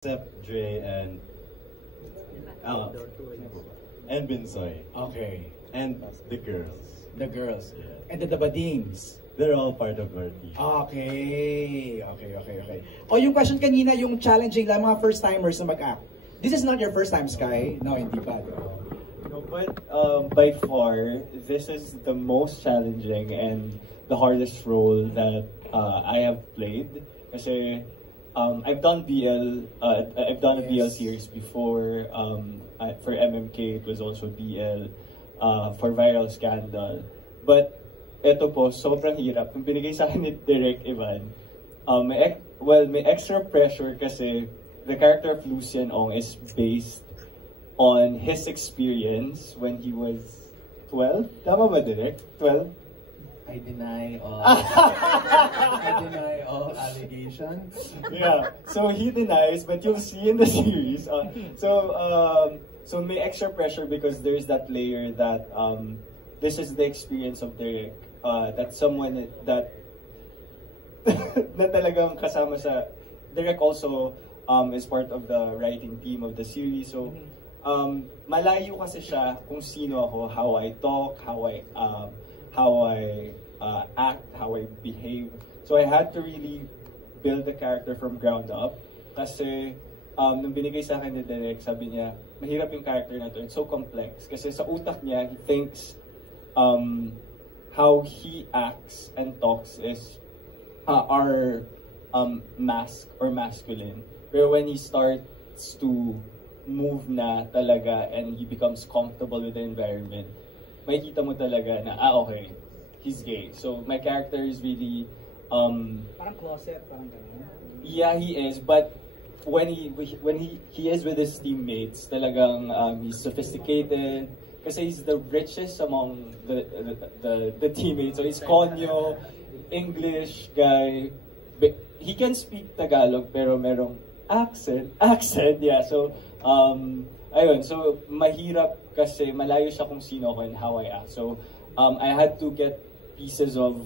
Except Dre uh, and Binsoy Okay. and the girls. The girls. Yeah. And the Badings. They're all part of our team. Okay. O yung question kanina, yung challenging lang mga first-timers na mag-act. This is not your first time, Sky. No, hindi pa. No, but by far, this is the most challenging and the hardest role that I have played. Kasi I've done BL, I've done a BL series before. For MMK, it was also BL. For Viral Scandal. But ito po, sobrang hirap. Kung binigay sa akin ni Direk Ivan, may extra pressure kasi the character of Lucian Ong is based on his experience when he was 12? Tama ba, Direk? 12? I deny all allegations. Yeah, so he denies, but you'll see in the series. So may extra pressure because there's that layer that this is the experience of Derek. That someone that na talagang kasama sa Derek also is part of the writing team of the series. So malayo kasi siya kung sino ako, how I talk, how I act, how I behave. So I had to really build the character from ground up. Kasi nung binigay sa akin ni Derek, sabi niya, mahirap yung character na to. It's so complex. Kasi sa utak niya, he thinks how he acts and talks are mask or masculine. Pero when he starts to move na talaga and he becomes comfortable with the environment, makikita mo talaga na, okay, he's gay. So my character is really Parang closet, parang ganun. yeah, he is, but when he is with his teammates, talagang he's sophisticated kasi he's the richest among the teammates. So he's konyo, English guy. He can speak Tagalog pero merong accent, yeah. So ayun, so mahirap kasi malayo siya kung sino ako and how I act. So I had to get pieces of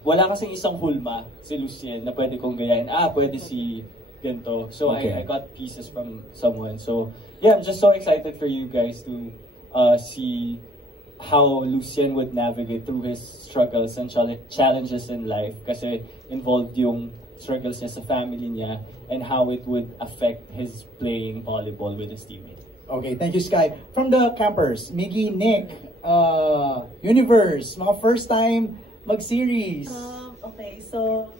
wala kasing isang hulma si Lucien na pwede kong gayahin. Pwede si ganito. So okay. I got pieces from someone. So yeah, I'm just so excited for you guys to see how Lucien would navigate through his struggles and challenges in life. Kasi involved yung struggles niya sa family niya and how it would affect his playing volleyball with his teammates. Okay, thank you, Sky. From the campers, Miggy, Nick, Universe, mga first time mag-series. Okay, so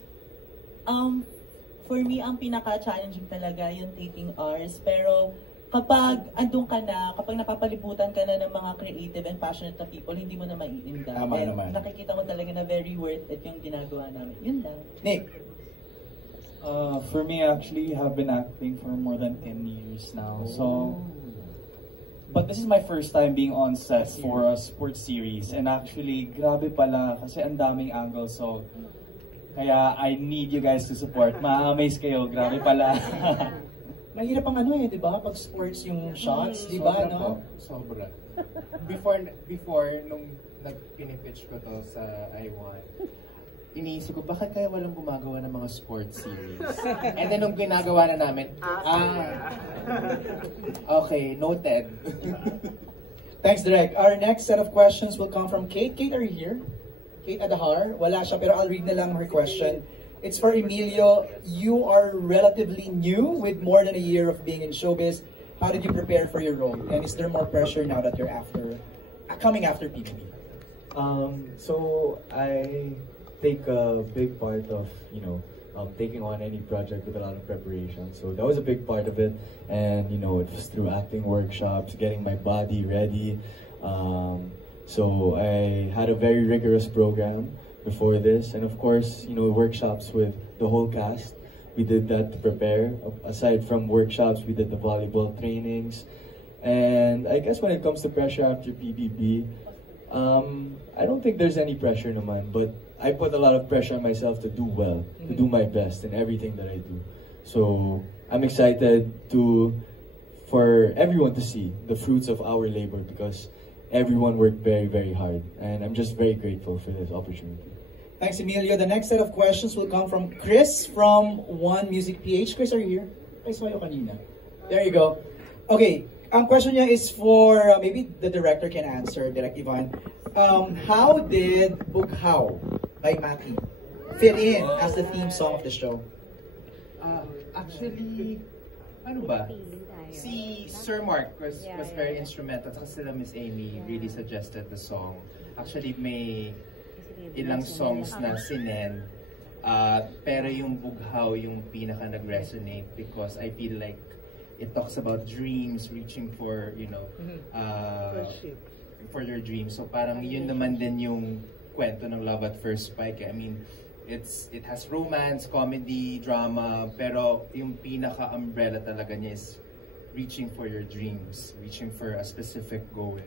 for me, ang pinaka-challenging talaga yung taking hours. Pero kapag andun ka na, kapag napapalibutan ka na ng mga creative and passionate na people, hindi mo na maiinda. Tama And naman. nakikita mo talaga na very worth it yung ginagawa namin. Yun lang. Nick. For me, actually, I have been acting for more than 10 years now. So, but this is my first time being on set for a sports series. And actually, grabe pala kasi ang daming angles. So, kaya I need you guys to support. Ma-amaze kayo. Grabe pala. Mahirap ang di ba? Pag sports yung shots, di ba, no? Sobra. Before, nung pinipitch ko to sa I1, iniisip ko, bakit kaya walang gumagawa ng mga sports series? And then nung ginagawa na namin, okay, noted. Thanks, Direk. Our next set of questions will come from Kate. Kate, are you here? Kate Adahar. Wala siya, pero I'll read na lang her question. It's for Emilio. You are relatively new with more than a year of being in showbiz. How did you prepare for your role? And is there more pressure now that you're coming after PBB? So I take a big part of, taking on any project with a lot of preparation. So that was a big part of it. And, it was through acting workshops, getting my body ready. So I had a very rigorous program before this. And of course, workshops with the whole cast. We did that to prepare. Aside from workshops, we did the volleyball trainings. And I guess when it comes to pressure after PBB, I don't think there's any pressure naman, but I put a lot of pressure on myself to do well, to do my best in everything that I do. So I'm excited for everyone to see the fruits of our labor because everyone worked very, very hard. And I'm just very grateful for this opportunity. Thanks, Emilio. The next set of questions will come from Chris from One Music PH. Chris, are you here? I saw you kanina. There you go. Okay, ang question niya is for, maybe the director can answer, Direct Yvonne. How did Bughaw by Maki fit in as the theme song of the show? Actually, ano ba? Si Sir Mark was very instrumental. Kasi sila Miss Amy really suggested the song. Actually, may ilang songs na sinen. Pero yung Bughaw yung pinaka nag-resonate because I feel like it talks about dreams, reaching for, you know, for your dreams. So parang yun naman din yung kwento ng Love at First Spike. I mean, it has romance, comedy, drama, pero yung pinaka-umbrella talaga niya is reaching for your dreams, reaching for a specific goal.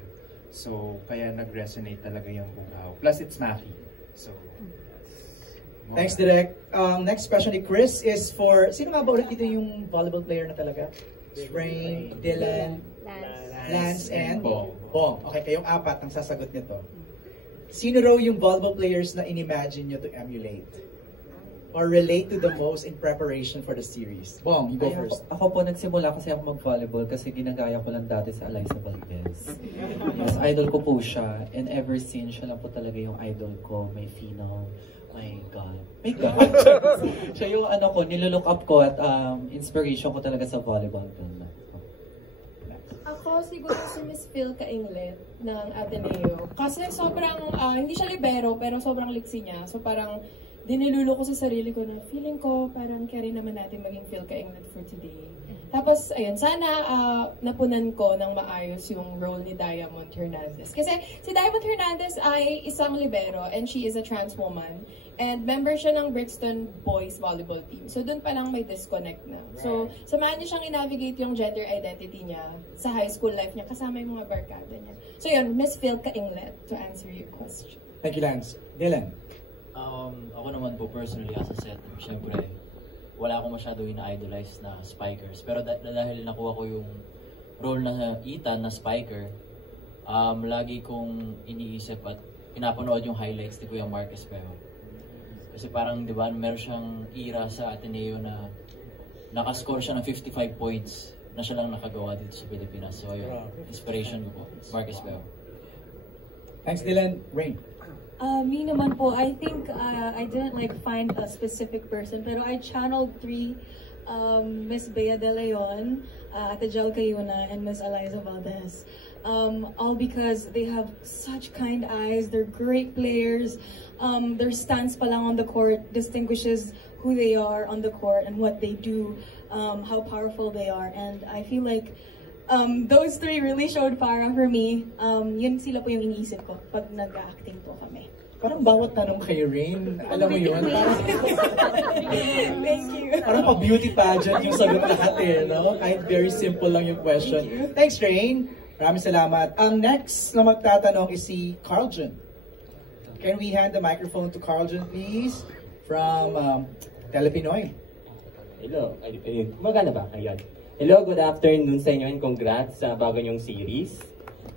So, kaya nag-resonate talaga yung Bughaw. Plus, it's Maki. So, Thanks, Direk. Next question ni Chris is for, sino nga ba ulit dito yung volleyball player na talaga? Rain, Dylan, Lance, and Bong. Bong. Okay, kayong apat ang sasagot nito. Sino raw yung volleyball players na in-imagine nyo to emulate? Or relate to the most in preparation for the series? Bong, you go first. Ako po, nagsimula kasi ako mag-volleyball kasi ginagaya ko lang dati sa Eliza Valdez. Yes, idol ko po siya. And ever since, siya lang po talaga yung idol ko. May Finaw. My God. My God. Siya yung ano ko, nilook up ko at inspiration ko talaga sa volleyball. Ako siguro si Miss Phil Kainglet ng Ateneo. Kasi sobrang, hindi siya libero, pero sobrang liksi niya. So parang, dinilulo ko sa sarili ko na feeling ko parang carry naman natin maging Phil Kainglet for today. Tapos, ayun, sana napunan ko ng maayos yung role ni Diamond Hernandez. Kasi si Diamond Hernandez ay isang libero and she is a trans woman. And member siya ng Brixton Boys Volleyball Team. So, dun pa lang may disconnect na. So, samahan niyo siyang i-navigate yung gender identity niya sa high school life niya kasama yung mga barkada niya. So, yun, Miss Phil Kainglet to answer your question. Thank you, Lance. Dylan. Ako naman po personally as a setter, syempre, wala akong masyado ina-idolize na spikers. Pero dahil nakuha ko yung role na Ethan na spiker, lagi kong iniisip at pinapanood yung highlights ni Kuya Mark Espero. Kasi parang, di ba, meron siyang era sa Ateneo na nakascore siya ng 55 points na siya lang nakagawa dito sa Pilipinas. So, ayun, inspiration ko po, Mark Espero. Thanks, Dylan. Rain. Me naman po, I think I didn't like find a specific person, pero I channeled three, Miss Bea De Leon, Ate Jel Cayuna, and Miss Eliza Valdez. All because they have such kind eyes, they're great players, their stance pa lang on the court distinguishes who they are on the court and what they do, how powerful they are, and I feel like those three really showed para for me. Yun sila po yung iniisip ko pag nag-acting po kami. Parang bawat tanong kay Rain, alam mo yun? Thank you. Parang pa-beauty pageant yung sagot lahat eh, no? Kahit very simple lang yung question. Thanks, Rain. Maraming salamat. Ang next na magtatanong is si Carlton. Can we hand the microphone to Carlton, please? From Telepinoy. Hello. Maganda ba? Ayan. Hello, good afternoon sa inyo and congrats sa bago nyong series.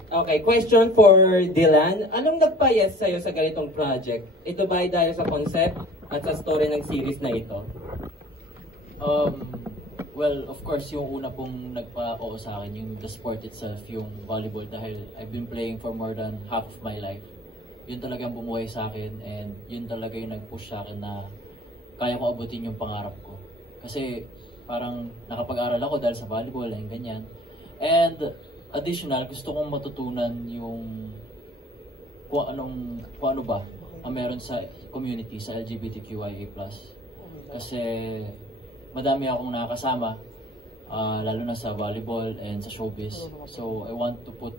Okay, question for Dylan. Anong nagpa-yes sa'yo sa ganitong project? Ito ba ay dahil sa concept at sa story ng series na ito? Well, of course, yung una pong nagpa-oo sa akin, yung the sport itself, yung volleyball, dahil I've been playing for more than half of my life. Yun talagang bumuhay sa akin and yun talaga yung nag-push sa akin na kaya ko abutin yung pangarap ko. Kasi parang nakapag-aral ako dahil sa volleyball and ganyan. And additional, gusto kong matutunan yung kung ano ba ang meron sa community, sa LGBTQIA+. Kasi madami akong nakakasama, lalo na sa volleyball and sa showbiz. So I want to put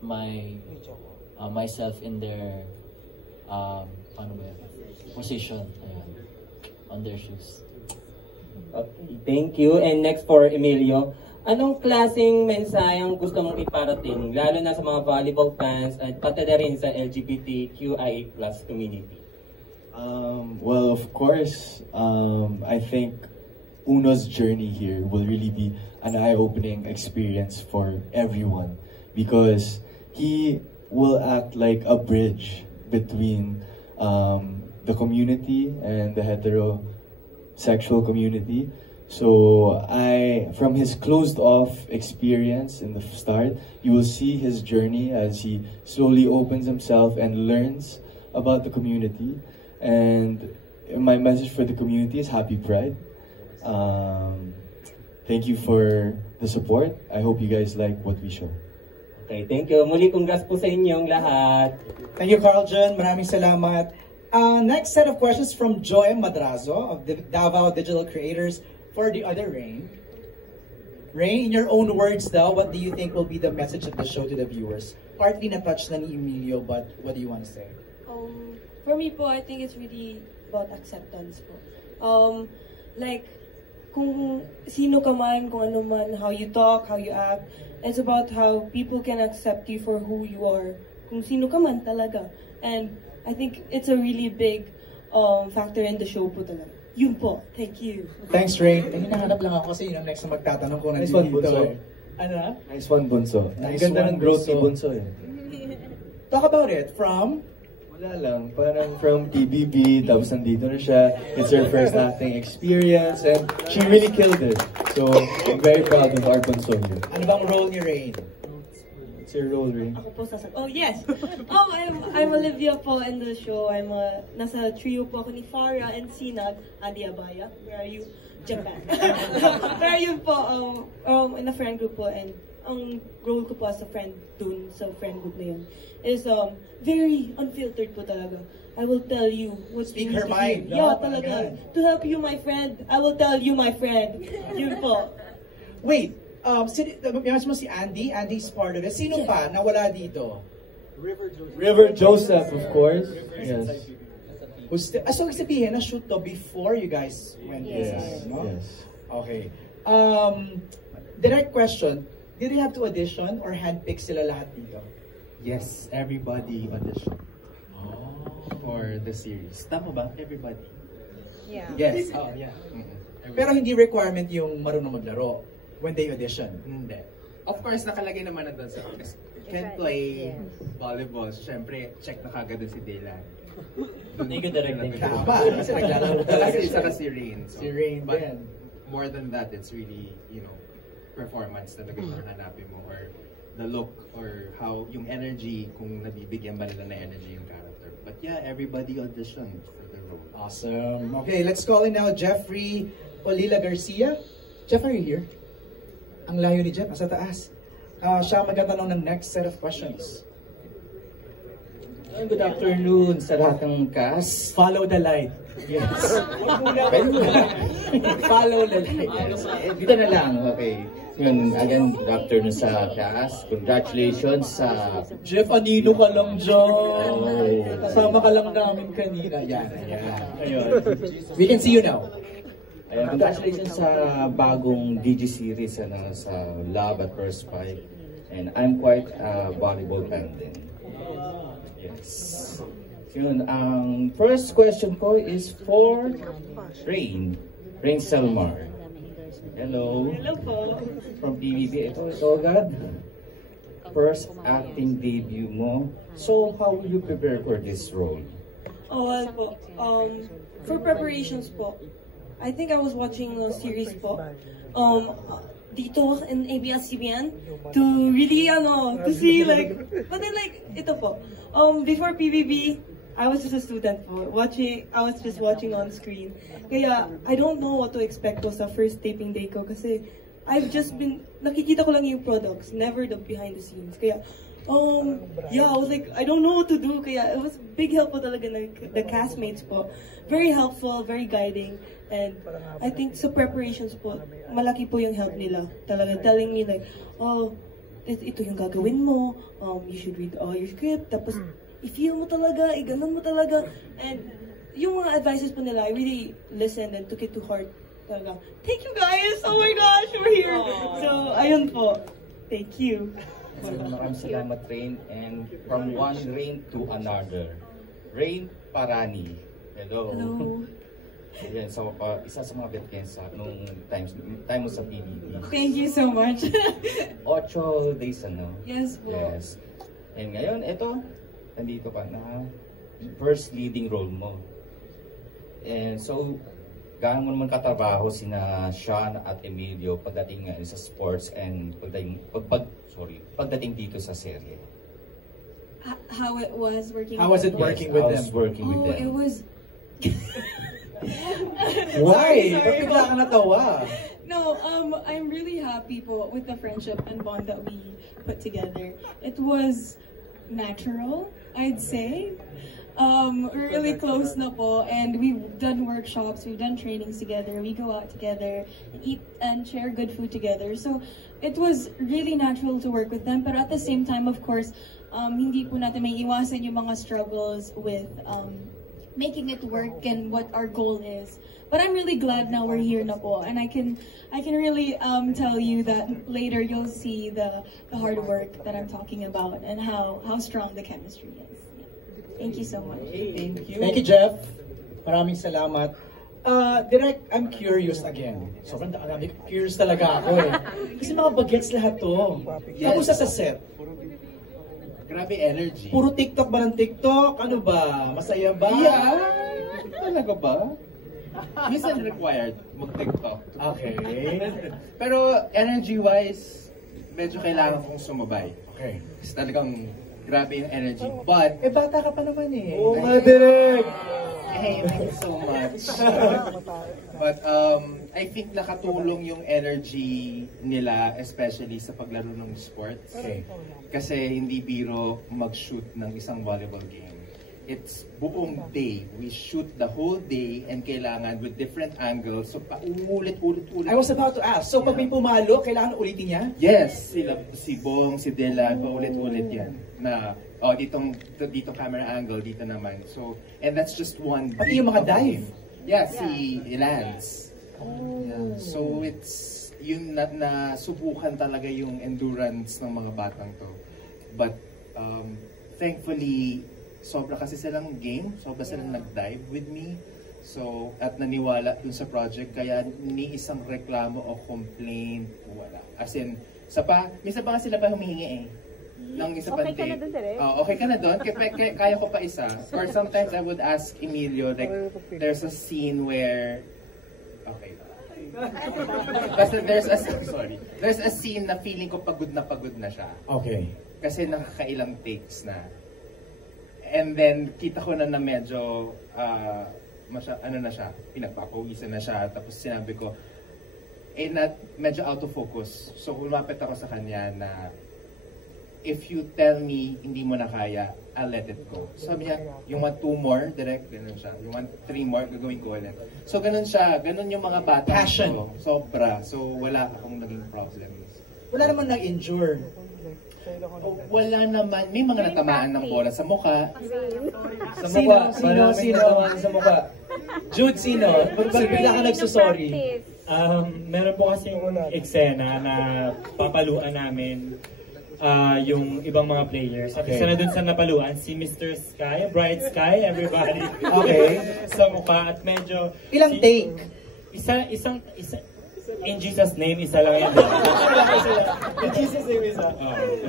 myself in their position, on their shoes. Okay, thank you. And next for Emilio. Anong klaseng mensaheng gusto mong iparating, lalo na sa mga volleyball fans at pati na rin sa LGBTQIA+ community? Well, of course, I think Uno's journey here will really be an eye-opening experience for everyone because he will act like a bridge between the community and the heterosexual community. So from his closed off experience in the start, you will see his journey as he slowly opens himself and learns about the community. And my message for the community is Happy Pride. Thank you for the support. I hope you guys like what we show. Okay, thank you. Muli, congrats po sa inyong lahat. Thank you, Carl John. Maraming salamat. Next set of questions from Joy Madrazo of the Davao Digital Creators for the other Rain. Rain, in your own words daw, what do you think will be the message of the show to the viewers? Partly na-touch na ni Emilio, but what do you want to say? For me po, I think it's really about acceptance po. Like, kung sino ka man, kung ano man, how you talk, how you act, it's about how people can accept you for who you are. Kung sino ka man talaga. And I think it's a really big factor in the show po talaga. Yun po. Thank you. Thanks, Rain. Hinahanap lang ako kasi yun ang next na magtatanong ko Nice one, Bunso. Ano? Nice one, Bunso. Nice Ang ganda one, ng growth ni Bunso. Bunso eh. Talk about it. From? Wala lang. Parang from PBB, tapos nandito na siya. It's her first acting experience and she really killed it. So, I'm very proud of our Bunso here. Ano bang role ni Rain? It's your role, Rain. Ako po oh, yes. I'm Olivia po in the show. Nasa trio po ako ni Farah and Sinag, Andy Abaya. Where are you? Japan. Pero yun po, in a friend group po, and ang role ko po as a friend dun sa friend group na yun is very unfiltered po talaga. I will tell you what's Speak her mind. Yeah, talaga. To help you, my friend, I will tell you, my friend. Yun po. Wait, mo si Andy. Andy's part of it. Sino pa nawala dito? River Joseph, of course. Yes. So, sabihin, na-shoot to before you guys went inside, no? Yes. Okay. Direct question, did you have to audition or handpick sila lahat dito? Yes, everybody auditioned for the series. Tama ba? Everybody? Yeah. Yes. Oh, yeah. Pero hindi requirement yung marunong maglaro when they audition. Hindi. Of course, nakalagay naman na doon sa can play volleyball. Siyempre, check na kagad doon si Dylan. Thank you, Direk. Tama. Kasi naglalaro talaga siya. Saka si Rain. So, Si Rain but din. more than that, it's really, performance talaga yung hanapin mo or the look or how yung energy, kung nabibigyan ba nila na energy yung character. But yeah, everybody auditioned for the role. Awesome. Okay, let's call in now Jeffrey Olila Garcia. Jeff, are you here? Ang layo ni Jeff, nasa taas. Siya magtatanong ng next set of questions. Good afternoon sa lahat ng cast. Follow the light. Yes. Follow the light. Dito na lang, okay. Yun, again, good afternoon sa cast. Congratulations sa... Jeff, anino ka lang dyan. Kasama ka lang namin kanina. Yan. Ayun. We can see you now. Ayun, congratulations sa bagong DG series sa Love at First Spike. And I'm quite a volleyball fan din. Yes. Yun, ang first question ko is for Rain Selmar. Hello. Hello po. From PBB. Ito agad. First acting debut mo. So, how will you prepare for this role? Oh, well po. For preparations po, I think I was watching a series po. Dito in ABS-CBN to really, to see like, but then like, ito po. Before PBB, I was just a student po. I was just watching on screen. Kaya, I don't know what to expect po sa first taping day ko kasi I've just been, nakikita ko lang yung products, never the behind the scenes. Kaya, yeah, I was like, I don't know what to do. Kaya, it was big help po talaga the castmates po. Very helpful, very guiding. And I think sa preparations po, malaki po yung help nila. Talaga telling me like, ito yung gagawin mo, you should read all your script, tapos i-feel mo talaga, i-ganon mo talaga. And yung mga advices po nila, I really listened and took it to heart. Talaga, thank you guys! Oh my gosh, we're here! So, ayun po. Thank you. Maraming salamat, Rain. And from one Rain to another. Rain Parani. Hello. Hello. Ayan, so, isa sa mga veterans nung time mo sa PBB. Thank you so much. 8 days, ano? Yes po. Yes. And ngayon, nandito ka na. First leading role mo. And so, gaano mo naman katrabaho sina Sean at Emilio pagdating nga sa sports and pagdating dito sa serye? How it was working. How was it working with them? Working with them. It was. Why? Sorry. Ba't bigla ka natawa? No, I'm really happy po with the friendship and bond that we put together. It was natural, I'd say. We're really close na po, and we've done workshops, we've done trainings together, we go out together, eat and share good food together. So it was really natural to work with them, but at the same time, of course, hindi po natin may iwasan yung mga struggles with making it work and what our goal is. But I'm really glad now we're here na po, and I can really tell you that later you'll see the hard work that I'm talking about and how strong the chemistry is. Thank you so much. Thank you. Thank you, Jeff. Maraming salamat. Direk, I'm curious again. Sobrang curious talaga ako eh. Kasi mga bagets lahat to. Kamusta sa set? Grabe energy. Puro TikTok ba ng TikTok? Ano ba? Masaya ba? Yeah. Talaga ba? Minsan required mag-TikTok. Okay. Pero energy-wise, medyo kailangan kong sumabay. Okay. Kasi talagang grabe yung energy. But, bata ka pa naman eh. Oo nga, Direk! Hey, thank you so much. But, I think nakatulong yung energy nila, especially sa paglaro ng sports. Okay. Kasi hindi biro mag-shoot ng isang volleyball game. It's buong day. We shoot the whole day and kailangan with different angles. So, paulit. I was about to ask. So, pag may pumalo, kailangan ulitin niya? Yes. Si Bong, si Dylan, paulit-ulit yan. Na, dito camera angle, dito naman. So, and that's just one. Pati yung mga dive? Yeah, si Lance. Yeah. So, it's yun na subukan talaga yung endurance ng mga batang to. But, thankfully, sobra kasi silang game, sobra silang nag-dive with me. So, at naniwala dun sa project, kaya ni isang reklamo o complaint, wala. As in, minsan pa nga sila pa humihingi eh. Nang isa Okay ka na dun, Direk? Okay ka na dun, kaya ko pa isa. Or sometimes I would ask Emilio, like, there's a scene where, okay. Basta there's a scene na feeling ko pagod na siya. Okay. Kasi nakakailang takes na. And then, kita ko na medyo, na siya, pinagpapawisan na siya. Tapos sinabi ko, medyo out of focus. So, lumapit ako sa kanya na, if you tell me hindi mo na kaya, I'll let it go. Sabi niya, you want 2 more? Direct, ganun siya. You want 3 more? Gagawin ko ulit. So, ganun siya. Ganun yung mga bata. Passion. Ko. Sobra. So, wala akong naging problems. Wala naman nag-injure. Wala naman. May mga natamaan ng bola sa mukha. Sa mukha. Sino? Sa mukha. Jude, sino? Bigla ka nagsusorry. Meron po kasi eksena na papaluan namin yung ibang mga players. At isa na dun sa napaluan, si Mr. Sky, Bright Sky, everybody. Okay. Sa mukha at medyo... Ilang take? Isa, in Jesus' name, isa lang yan. In Jesus' name, isa.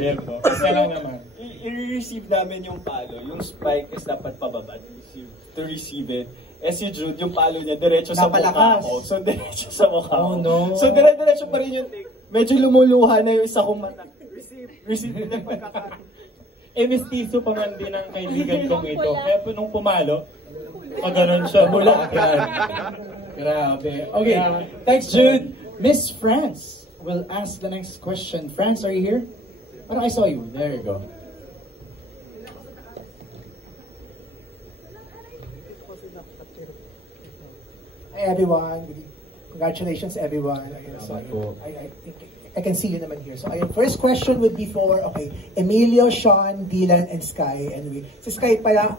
Ayan po. Isa lang naman. I-receive namin yung palo. Yung spike is dapat pababa to receive it. Eh si Jude, yung palo niya, diretso sa mukha ko. So, diretso sa mukha ko. Oh, no. So, diretso pa rin yung take. Medyo lumuluha na yung isa kong mata. Receive na pagkakaroon. Mestizo pa man din ang kaibigan kong ito. Kaya po nung pumalo, pag-ganon siya mula. Grabe. Okay, thanks Jude. Miss France will ask the next question. France, are you here? Parang I saw you. There you go. Hi everyone. Congratulations everyone. I can see you naman here. So, first question would be for, Emilio, Sean, Dylan, and Sky. Anyway, si Sky pala,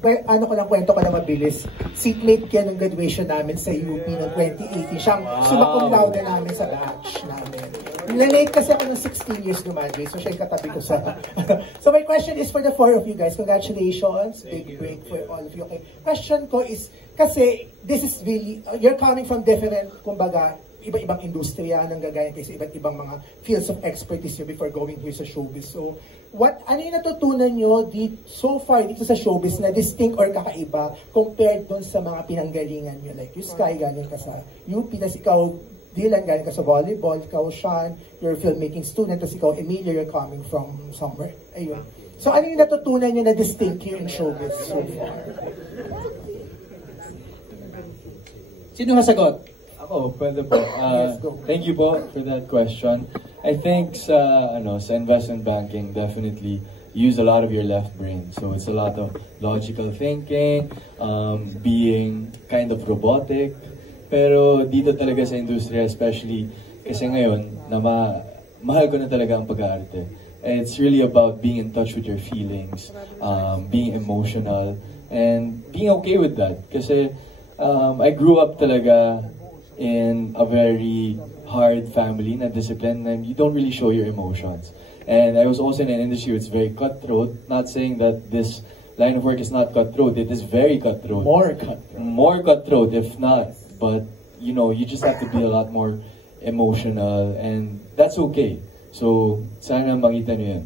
kwento ko lang mabilis. Seatmate yan ng graduation namin sa UP ng 2018. Siyang sumakong laude namin sa batch namin. Nalate kasi ako ng 16 years graduate, so siya yung katabi ko sa... So my question is for the 4 of you guys. Congratulations. Big break for all of you. Okay. Question ko is, kasi this is really, you're coming from different, kumbaga, iba-ibang industriya nang gagaya kayo sa iba't ibang mga fields of expertise nyo before going here sa showbiz. So, ano yung natutunan nyo so far dito sa showbiz na distinct or kakaiba compared dun sa mga pinanggalingan nyo? Like, yung Sky, galing ka sa UP, tas ikaw, Dylan, galing ka sa volleyball, ikaw, Sean, you're a filmmaking student, tas ikaw, Emilio, you're coming from somewhere. Ayun. So, ano yung natutunan nyo na distinct here in showbiz so far? Sino kasagot? Ako, pwede po. Thank you po for that question. I think sa investment banking, definitely use a lot of your left brain. So it's a lot of logical thinking, being kind of robotic. Pero dito talaga sa industriya, especially kasi ngayon, na mahal ko na talaga ang pag-aarte. It's really about being in touch with your feelings, being emotional, and being okay with that. Kasi I grew up talaga in a very hard family na discipline, and you don't really show your emotions. And I was also in an industry that's very cutthroat. Not saying that this line of work is not cutthroat. It is very cutthroat. More cutthroat. More cutthroat, if not. But, you just have to be a lot more emotional, and that's okay. So, sana makita niyo yan.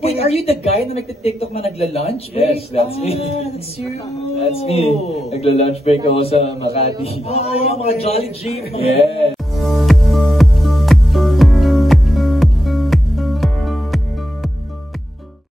Wait, are you the guy na nagte-TikTok na nagla-lunch break? Yes, that's me. That's you. That's me. Nagla-lunch break ako sa Makati. Yung mga Jolly Dream. Yes.